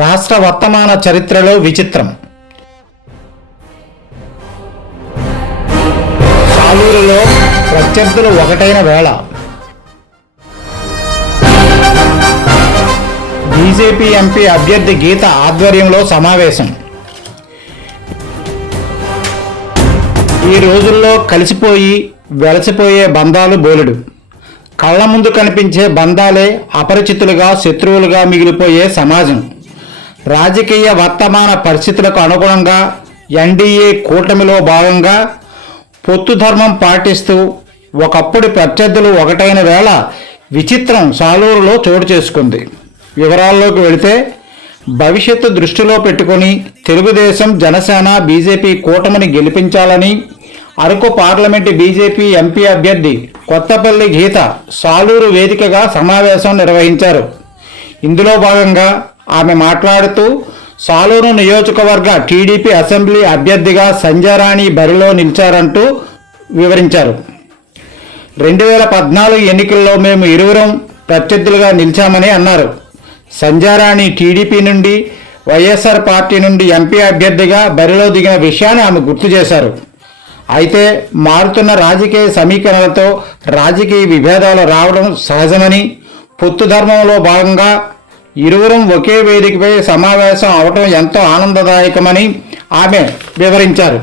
రాష్ట్ర వర్తమాన చరిత్రలో విచిత్రం. సాలూరులో ప్రత్యర్థులు ఒకటైన వేళ. బీజేపీ ఎంపీ అభ్యర్థి గీత ఆధ్వర్యంలో సమావేశం. ఈ రోజుల్లో కలిసిపోయి వెలసిపోయే బంధాలు బోలెడు. కళ్ళ ముందు కనిపించే బంధాలే అపరిచితులుగా శత్రువులుగా మిగిలిపోయే సమాజం. రాజకీయ వర్తమాన పరిస్థితులకు అనుగుణంగా ఎన్డీఏ కూటమిలో భాగంగా పొత్తు ధర్మం పాటిస్తూ ఒకప్పుడు ప్రత్యర్థులు ఒకటైన వేళ విచిత్రం సాలూరులో చోటు చేసుకుంది. వివరాల్లోకి వెళితే భవిష్యత్తు దృష్టిలో పెట్టుకొని తెలుగుదేశం జనసేన బీజేపీ కూటమిని గెలిపించాలని అరకు పార్లమెంటు బీజేపీ ఎంపీ అభ్యర్థి కొత్తపల్లి గీత సాలూరు వేదికగా సమావేశం నిర్వహించారు. ఇందులో భాగంగా ఆమె మాట్లాడుతూ సాలూరు నియోజకవర్గ టీడీపీ అసెంబ్లీ అభ్యర్థిగా సంజయరాణి బరిలో నిలిచారంటూ వివరించారు. రెండు వేల పద్నాలుగు ఎన్నికల్లో మేము ఇరువురం ప్రత్యర్థులుగా నిలిచామని అన్నారు. సంజారాణి టీడీపీ నుండి వైఎస్ఆర్ పార్టీ నుండి ఎంపీ అభ్యర్థిగా బరిలో దిగిన విషయాన్ని ఆమె గుర్తు చేశారు. అయితే మారుతున్న రాజకీయ సమీకరణలతో రాజకీయ విభేదాలు రావడం సహజమని పొత్తు ధర్మంలో భాగంగా ఇరువురం ఒకే వేదికపై సమావేశం అవటం ఎంతో ఆనందదాయకమని ఆమె వివరించారు.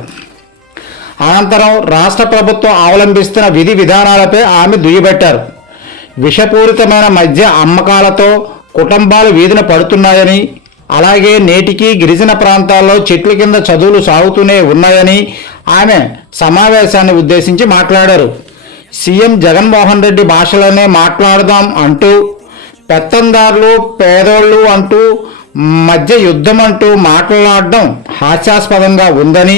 అనంతరం రాష్ట్ర ప్రభుత్వం అవలంబిస్తున్న విధి విధానాలపై ఆమె దుయ్యబట్టారు. విషపూరితమైన మధ్య అమ్మకాలతో కుటుంబాలు వీధిన పడుతున్నాయని అలాగే నేటికి గిరిజన ప్రాంతాల్లో చెట్ల కింద చదువులు సాగుతూనే ఉన్నాయని ఆమె సమావేశాన్ని ఉద్దేశించి మాట్లాడారు. సీఎం జగన్మోహన్ రెడ్డి భాషలోనే మాట్లాడదాం అంటూ పెత్తందారులు పేదోళ్ళు అంటూ మధ్య యుద్ధం అంటూ మాట్లాడడం హాస్యాస్పదంగా ఉందని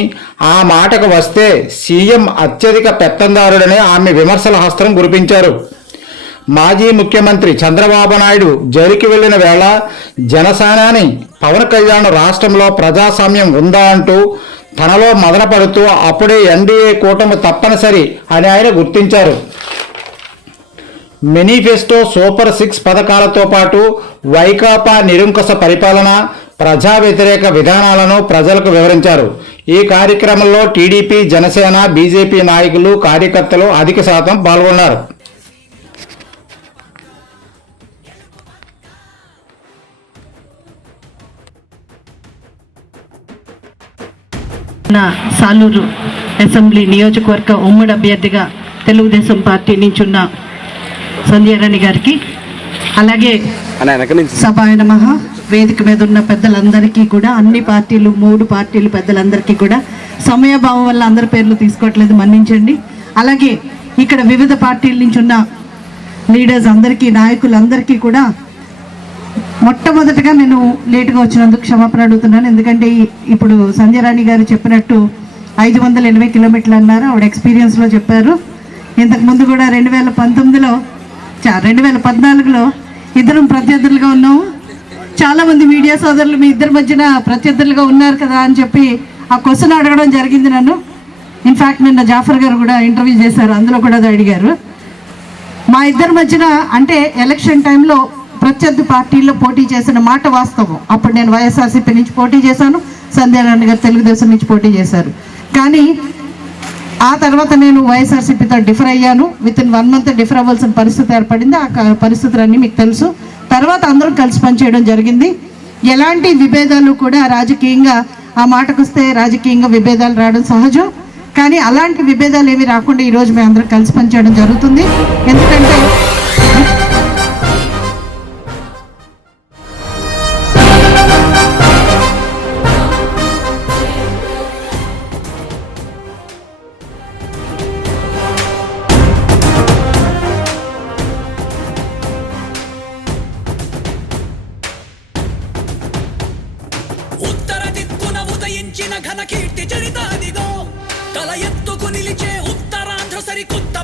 ఆ మాటకు వస్తే సీఎం అత్యధిక పెత్తందారుడని ఆమె విమర్శల హస్తం కురిపించారు. మాజీ ముఖ్యమంత్రి చంద్రబాబు నాయుడు జైలుకి వెళ్ళిన వేళ జనసేనాని పవన్ కళ్యాణ్ రాష్ట్రంలో ప్రజాస్వామ్యం ఉందా అంటూ తనలో మదనపడుతూ అప్పుడే ఎన్డీఏ కూటమి తప్పనిసరి అని ఆయన గుర్తించారు. మేనిఫెస్టో సూపర్ సిక్స్ పథకాలతో పాటు వైకాపా నిరంకుశ పరిపాలన ప్రజా వ్యతిరేక విధానాలను ప్రజలకు వివరించారు. ఈ కార్యక్రమంలో టీడీపీ జనసేన బీజేపీ నాయకులు కార్యకర్తలు అధిక శాతం పాల్గొన్నారు. సాలూరు అసెంబ్లీ నియోజకవర్గ ఉమ్మడి అభ్యర్థిగా తెలుగుదేశం పార్టీ నుంచి ఉన్న సంధ్యారాణి గారికి. అలాగే సభాయ నమః వేదిక మీద ఉన్న పెద్దలందరికీ కూడా అన్ని పార్టీలు మూడు పార్టీలు పెద్దలందరికీ కూడా సమయభావం వల్ల అందరి పేర్లు తీసుకోవట్లేదు మన్నించండి. అలాగే ఇక్కడ వివిధ పార్టీల నుంచి ఉన్న లీడర్స్ అందరికీ నాయకులందరికీ కూడా మొట్టమొదటగా నేను లేటుగా వచ్చినందుకు క్షమాపణ అడుగుతున్నాను. ఎందుకంటే ఇప్పుడు సంజయ్ రాణి గారు చెప్పినట్టు ఐదు వందల ఎనభై కిలోమీటర్లు అన్నారు. ఆవిడ ఎక్స్పీరియన్స్లో చెప్పారు. ఇంతకు ముందు కూడా రెండు వేల పంతొమ్మిదిలో రెండు వేల పద్నాలుగులో ఇద్దరం ప్రత్యర్థులుగా ఉన్నాము చాలామంది మీడియా సోదరులు మీ ఇద్దరి మధ్యన ప్రత్యర్థులుగా ఉన్నారు కదా అని చెప్పి ఆ క్వశ్చన్ అడగడం జరిగింది నన్ను. ఇన్ఫ్యాక్ట్ నిన్న జాఫర్ గారు కూడా ఇంటర్వ్యూ చేశారు. అందులో కూడా అది అడిగారు. మా ఇద్దరి మధ్యన అంటే ఎలక్షన్ టైంలో ప్రత్యర్థి పార్టీల్లో పోటీ చేసిన మాట వాస్తవం. అప్పుడు నేను వైఎస్ఆర్సీపీ నుంచి పోటీ చేశాను. సంధ్యారాయణ గారు తెలుగుదేశం నుంచి పోటీ చేశారు. కానీ ఆ తర్వాత నేను వైఎస్ఆర్సీపీతో డిఫర్ అయ్యాను. Within one month differ అవ్వాల్సిన పరిస్థితి ఏర్పడింది. ఆ పరిస్థితులన్నీ మీకు తెలుసు. తర్వాత అందరం కలిసి పనిచేయడం జరిగింది. ఎలాంటి విభేదాలు కూడా రాజకీయంగా ఆ మాటకొస్తే రాజకీయంగా విభేదాలు రావడం సహజం. కానీ అలాంటి విభేదాలు ఏమి రాకుండా ఈరోజు మేము అందరం కలిసి పనిచేయడం జరుగుతుంది. ఎందుకంటే ఉదయించిన ఘన కీర్తి చరితాదిగో. తల ఎత్తుకు నిలిచే ఉత్తరాంధ్ర సరికొత్త